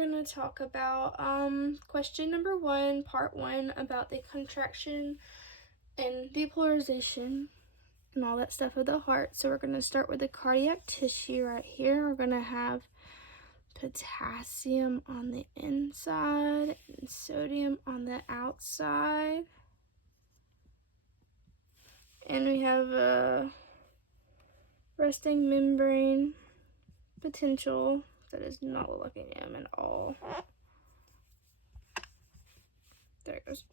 we're going to talk about question number 1, part 1, about the contraction and depolarization and all that stuff of the heart. So we're going to start with the cardiac tissue right here. We're going to have potassium on the inside and sodium on the outside. And we have a resting membrane potential that is not looking at at all. There it goes.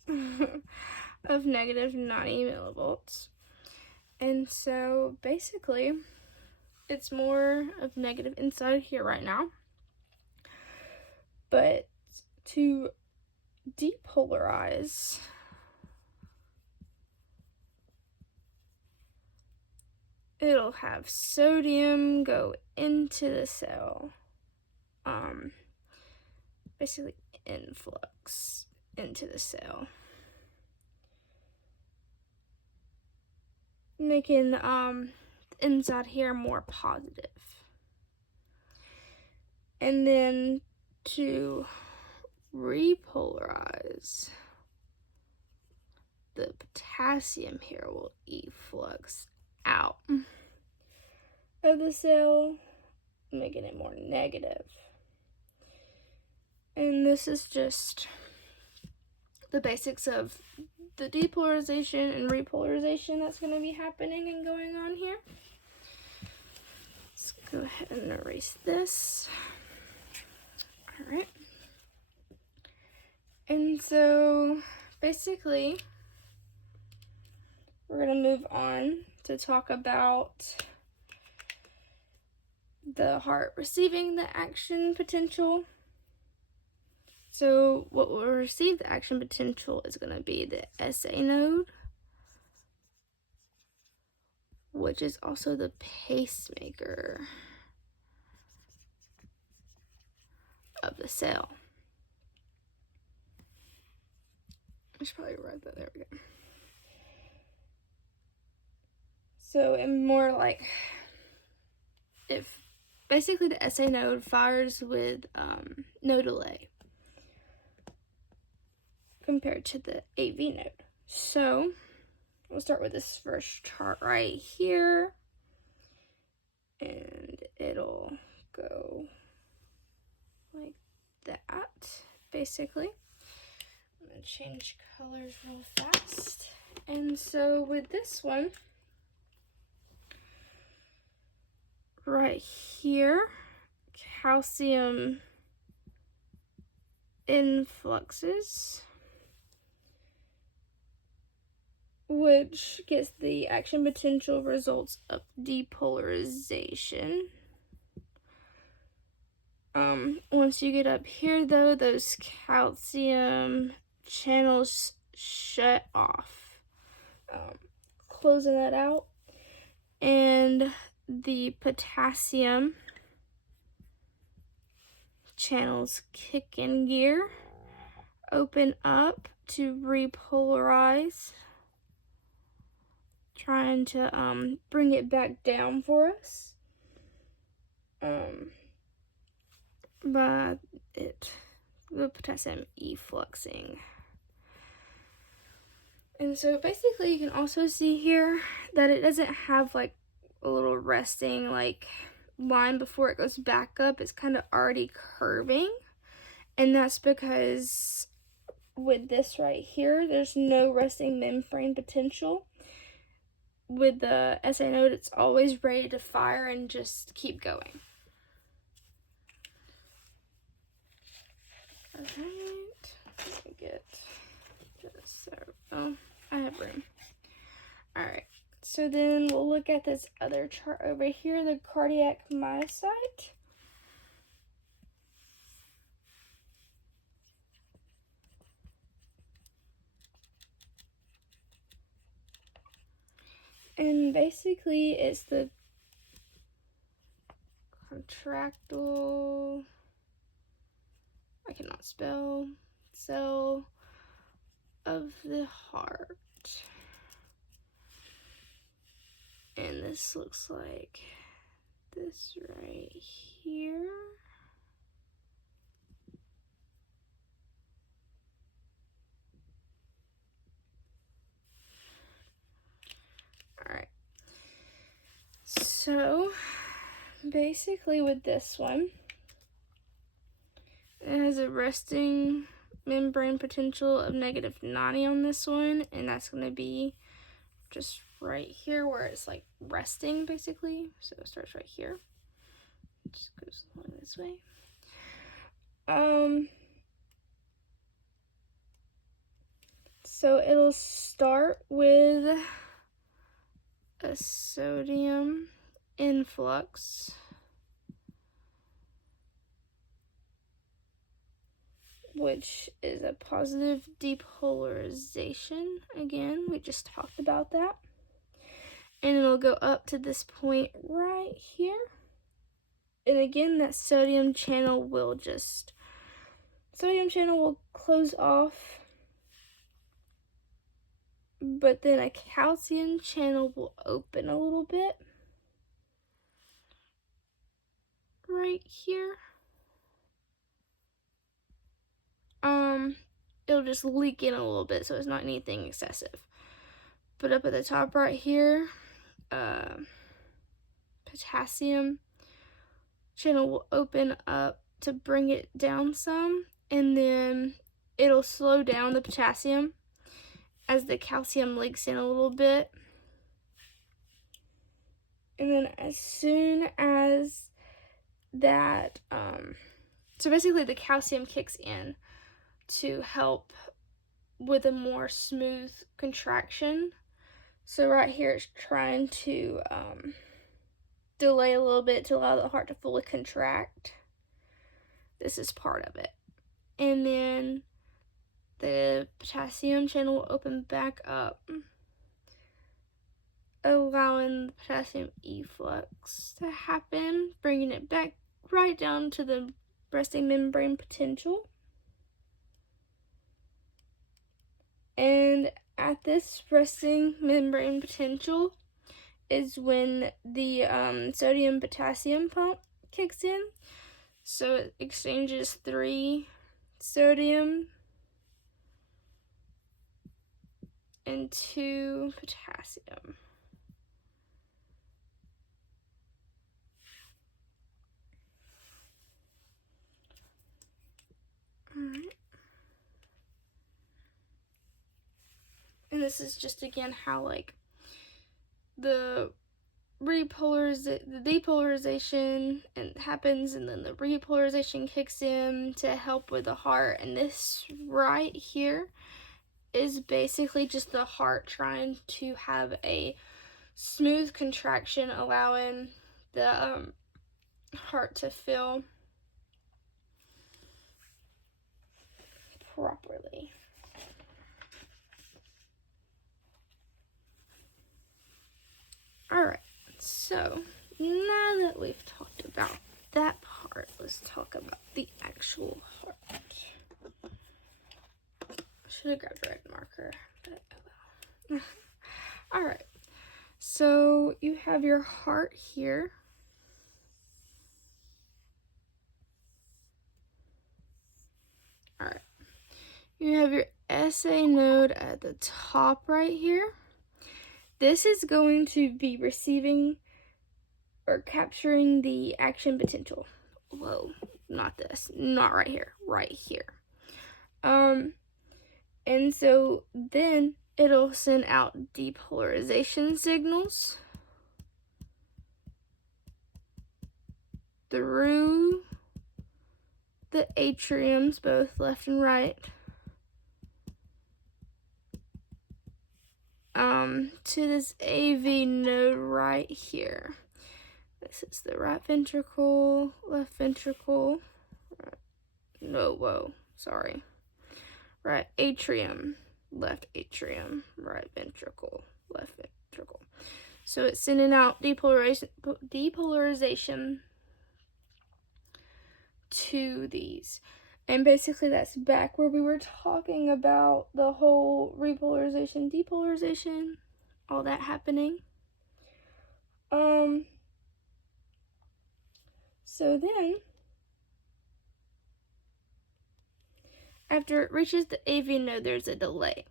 Of negative 90 millivolts. And so basically it's more of negative inside here right now. But to depolarize, it'll have sodium go into the cell. Basically influx into the cell, making the inside here more positive. And then to repolarize, the potassium here will efflux out of the cell, making it more negative. And this is just the basics of the depolarization and repolarization that's going to be happening and going on here. Let's go ahead and erase this. All right. And so basically we're going to move on to talk about the heart receiving the action potential. So what will receive the action potential is going to be the SA node, which is also the pacemaker of the cell. I should probably write that. There we go. So, and more like, if basically the SA node fires with no delay compared to the AV node. So we'll start with this first chart right here, and it'll go like that, basically. I'm gonna change colors real fast. And so with this one right here, calcium influxes, which gets the action potential results of depolarization. Once you get up here though, those calcium channels shut off, closing that out, and the potassium channels kick in gear, open up to repolarize, trying to bring it back down for us, but the potassium effluxing. And so basically you can also see here that it doesn't have like a little resting like line before it goes back up. It's kind of already curving, and that's because with this right here, there's no resting membrane potential. With the SA node, it's always ready to fire and just keep going. All right, let me get just so, oh, I have room. All right, so then we'll look at this other chart over here, the cardiac myocyte. And basically it's the contractile, I cannot spell, cell of the heart. And this looks like this right here. So basically with this one, it has a resting membrane potential of -90 on this one, and that's going to be just right here where it's like resting basically. So it starts right here, just goes along this way. So it'll start with a sodium influx, which is a positive depolarization. Again, we just talked about that. And it'll go up to this point right here. And again, that sodium channel will close off, but then a calcium channel will open a little bit right here. It'll just leak in a little bit, so it's not anything excessive. But up at the top right here, potassium channel will open up to bring it down some, and then it'll slow down the potassium as the calcium leaks in a little bit. And then as soon as that, so basically the calcium kicks in to help with a more smooth contraction. So right here it's trying to delay a little bit to allow the heart to fully contract. This is part of it. And then the potassium channel will open back up, allowing the potassium efflux to happen, bringing it back right down to the resting membrane potential. And at this resting membrane potential is when the sodium potassium pump kicks in. So it exchanges 3 sodium and 2 potassium. Alright. And this is just again how like the depolarization happens, and then the repolarization kicks in to help with the heart. And this right here is basically just the heart trying to have a smooth contraction, allowing the heart to fill properly. Alright, so now that we've talked about that part, let's talk about the actual heart. I should have grabbed a red marker, but oh well. Alright, so you have your heart here. Alright, you have your SA node at the top right here. This is going to be receiving or capturing the action potential. Whoa, not this, not right here, right here. And so then it'll send out depolarization signals through the atriums, both left and right, to this AV node right here. This is the right ventricle, left ventricle, right atrium, left atrium, right ventricle, left ventricle. So it's sending out depolarization to these. And basically that's back where we were talking about the whole repolarization, depolarization, all that happening. So then, after it reaches the AV node, there's a delay.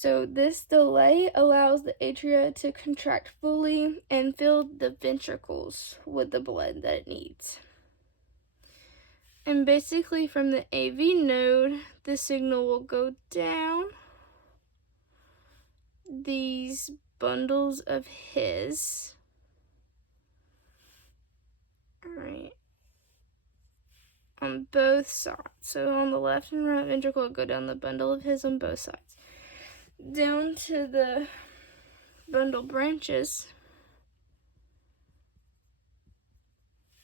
So this delay allows the atria to contract fully and fill the ventricles with the blood that it needs. And basically from the AV node, the signal will go down these bundles of his. Alright. On both sides. So on the left and right ventricle, it'll go down the bundle of his on both sides. Down to the bundle branches.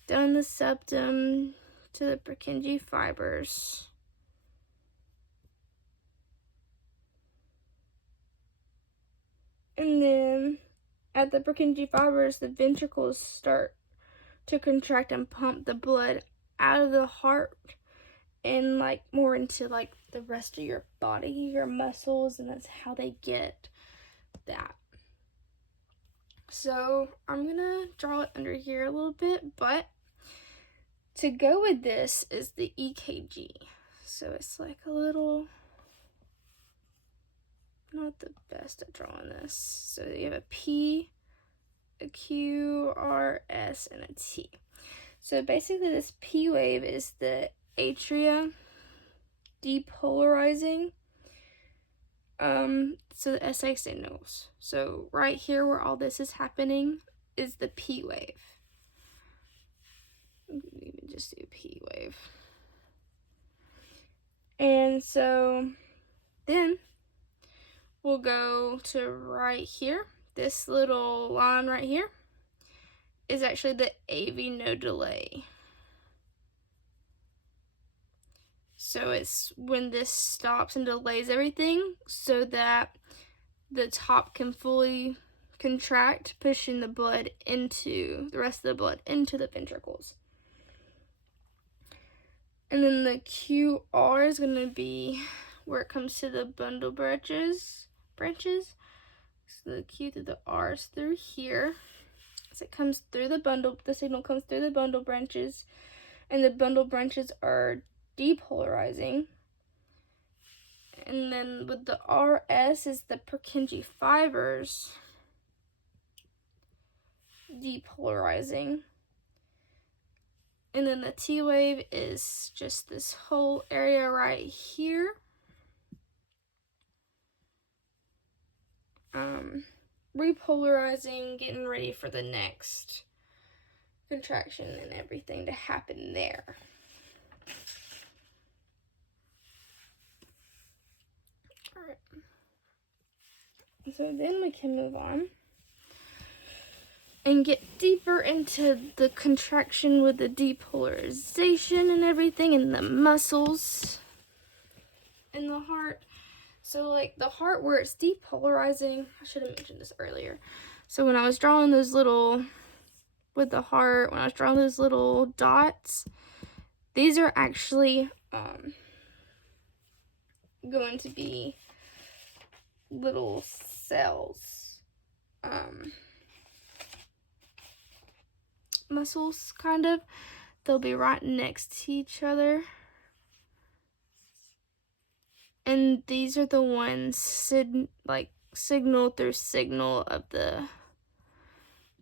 Down the septum to the Purkinje fibers. And then at the Purkinje fibers, the ventricles start to contract and pump the blood out of the heart and like more into like the rest of your body, your muscles, and that's how they get that. So I'm gonna draw it under here a little bit, but to go with this is the EKG. So it's like a little, not the best at drawing this. So you have a P, a Q, R, S, and a T. So basically this P wave is the atria depolarizing so the SA signals. So right here where all this is happening is the P wave. Even just do P wave. And so then we'll go to right here. This little line right here is actually the AV node delay. So it's when this stops and delays everything so that the top can fully contract, pushing the blood into, the rest of the blood into the ventricles. And then the QR is going to be where it comes to the bundle branches. So the Q through the R is through here. So it comes through the bundle, the signal comes through the bundle branches, and the bundle branches are depolarizing. And then with the RS is the Purkinje fibers depolarizing. And then the T wave is just this whole area right here. Repolarizing, getting ready for the next contraction and everything to happen there. Alright. So then we can move on and get deeper into the contraction with the depolarization and everything and the muscles in the heart. So like the heart where it's depolarizing, I should have mentioned this earlier. So when I was drawing those little, with the heart, when I was drawing those little dots, these are actually going to be little cells, muscles kind of. They'll be right next to each other. And these are the ones signal through signal of the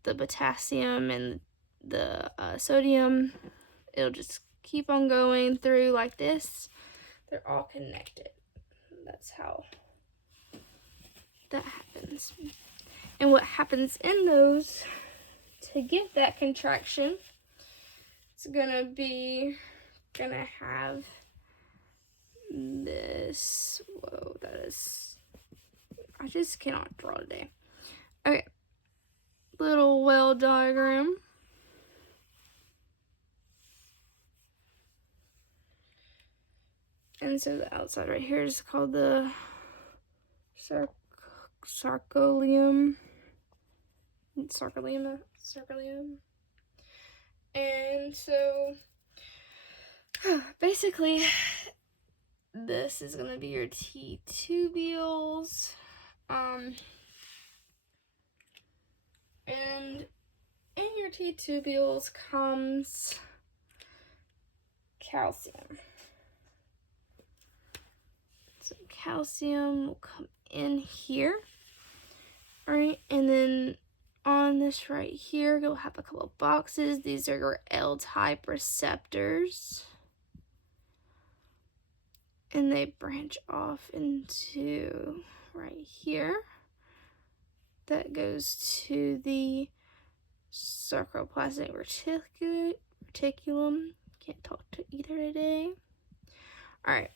potassium and the sodium. It'll just keep on going through like this. They're all connected. That's how that happens. And what happens in those to get that contraction, it's gonna have this. Whoa, that is, I just cannot draw today. Okay, little well diagram. And so the outside right here is called the sarcoleum. And so basically this is going to be your T tubules. And in your T tubules comes calcium. So calcium will come in here. All right, and then on this right here, you'll have a couple of boxes. These are your L-type receptors. And they branch off into right here. That goes to the sarcoplasmic reticulum. Can't talk to either today. All right.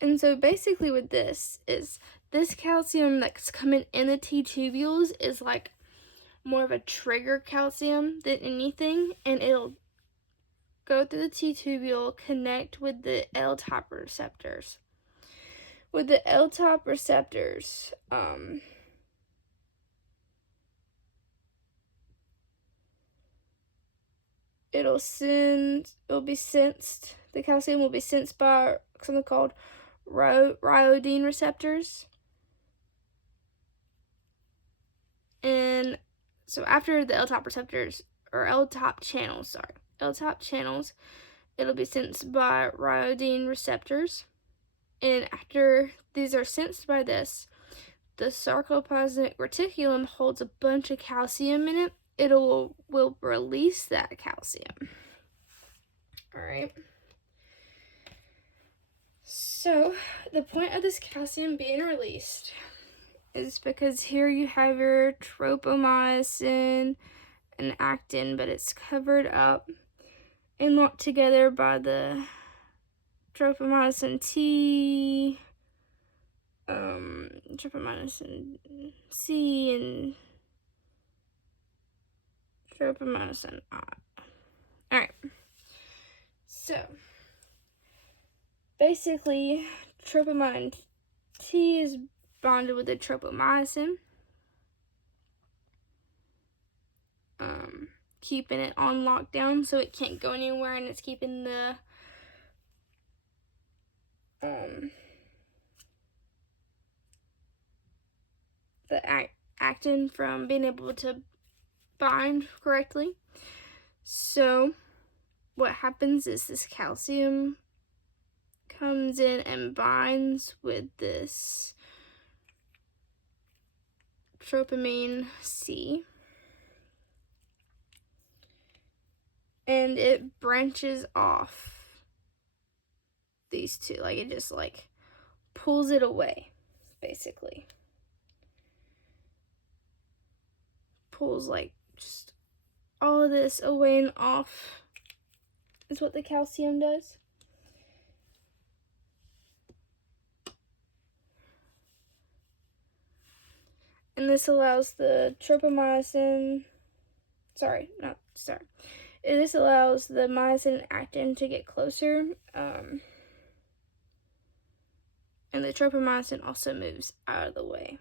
And so basically with this is this calcium that's coming in the T-tubules is like more of a trigger calcium than anything, and it'll go through the T-tubule, connect with the L-type receptors. With the L-type receptors, the calcium will be sensed by something called rhodine receptors. And so after the L-type receptors, or L-type channels, it'll be sensed by rhodine receptors. And after these are sensed by this, the sarcoplasmic reticulum holds a bunch of calcium in it. It will release that calcium. All right. So the point of this calcium being released is because here you have your tropomyosin and actin, but it's covered up and locked together by the tropomyosin T, tropomyosin C, and tropomyosin I. Alright, so basically tropomyosin T is bonded with the tropomyosin, keeping it on lockdown so it can't go anywhere, and it's keeping the actin from being able to bind correctly. So what happens is this calcium comes in and binds with this tropamine C, and it branches off these two, like it just like pulls it away, basically pulls like just all of this away and off is what the calcium does. And this allows the tropomyosin, this allows the myosin and actin to get closer, and the tropomyosin also moves out of the way.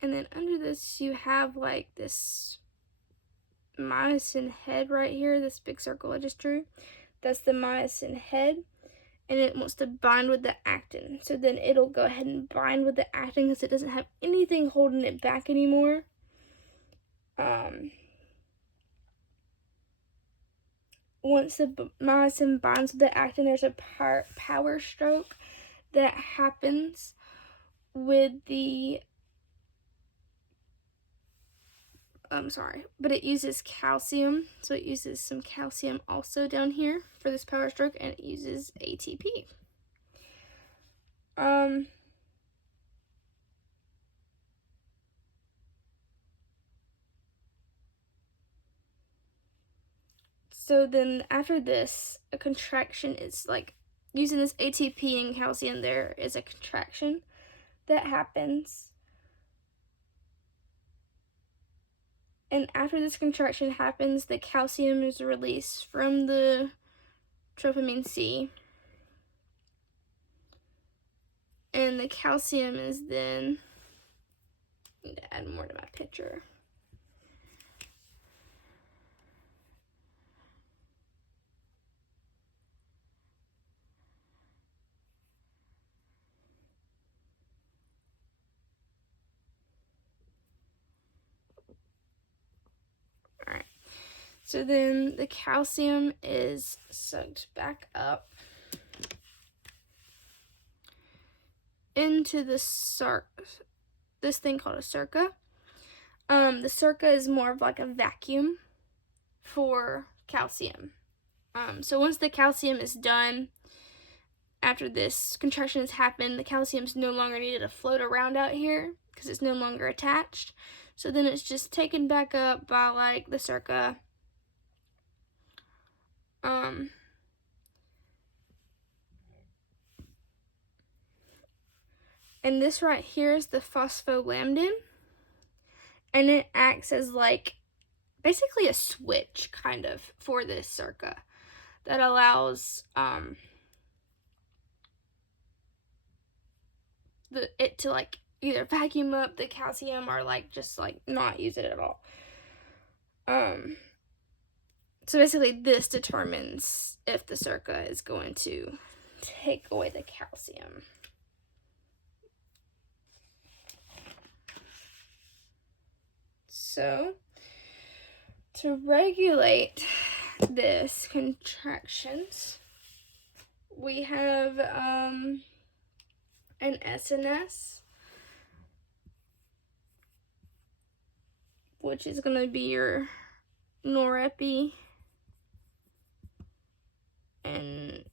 And then under this you have like this myosin head right here, this big circle I just drew. That's the myosin head, and it wants to bind with the actin. So then it'll go ahead and bind with the actin because it doesn't have anything holding it back anymore. Once the myosin binds with the actin, there's a power stroke that happens with the but it uses calcium, so it uses some calcium also down here for this power stroke, and it uses ATP. So then after this, a contraction is like using this ATP and calcium. There is a contraction that happens. And after this contraction happens, the calcium is released from the tropamine C. And the calcium is then, I need to add more to my picture. Alright, so then the calcium is sucked back up into this thing called a circa. The circa is more of like a vacuum for calcium. So once the calcium is done, after this contraction has happened, the calcium's no longer needed to float around out here because it's no longer attached. So then it's just taken back up by like the circa. And this right here is the phospholambdin, and it acts as like basically a switch kind of for this circa that allows it to like either vacuum up the calcium or like just like not use it at all. So basically this determines if the circa is going to take away the calcium. So to regulate this contractions, we have an SNS, which is going to be your norepi and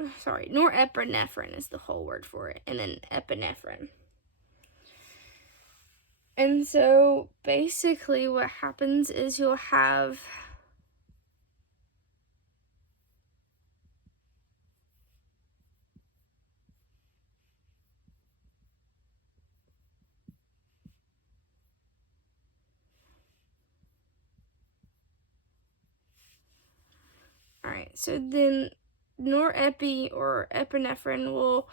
norepinephrine is the whole word for it, and then epinephrine. And so basically what happens is you'll have Alright, so then norepi or epinephrine will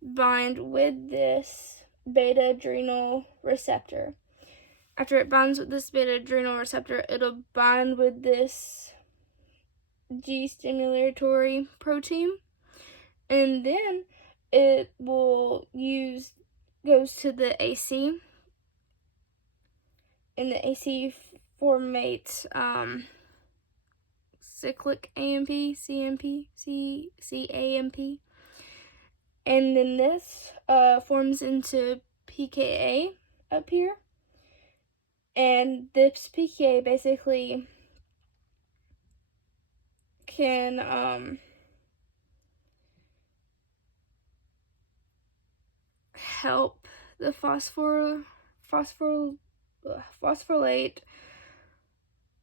bind with this beta adrenal receptor. After it binds with this beta adrenal receptor, it'll bind with this G stimulatory protein, and then it will goes to the AC, and the AC formates cyclic AMP, CAMP, and then this forms into pKa up here, and this pKa basically can help the phosphorylate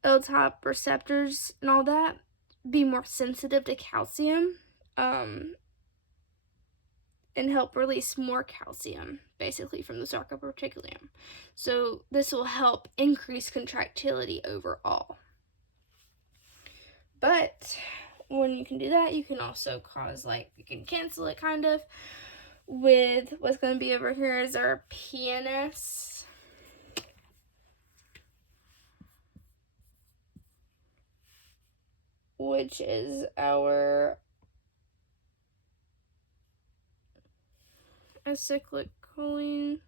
L-type receptors and all that be more sensitive to calcium, and help release more calcium basically from the sarcopterygium. So this will help increase contractility overall. But when you can do that, you can also cause, like, you can cancel it kind of with what's going to be over here is our PNS. Which is our acetylcholine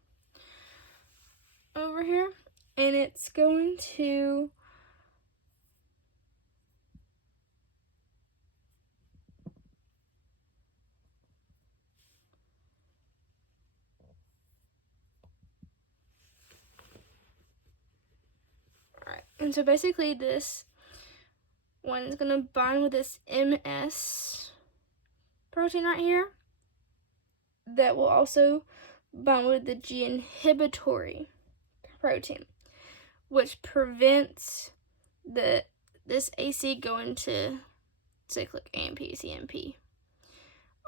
over here, and it's going to and so basically this one is going to bind with this MS protein right here that will also bond with the G inhibitory protein, which prevents this AC going to cyclic AMP, CMP,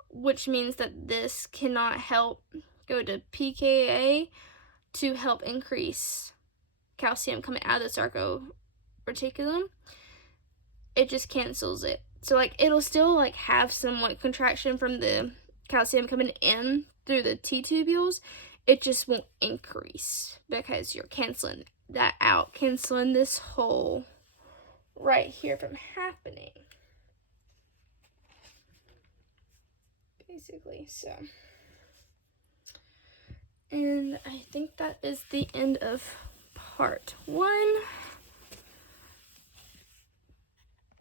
which means that this cannot help go to pKa to help increase calcium coming out of the sarcopterygium. It just cancels it. So like it'll still like have some like contraction from the calcium coming in through the T tubules. It just won't increase because you're canceling that out, canceling this hole right here from happening. Basically, so. And I think that is the end of part 1.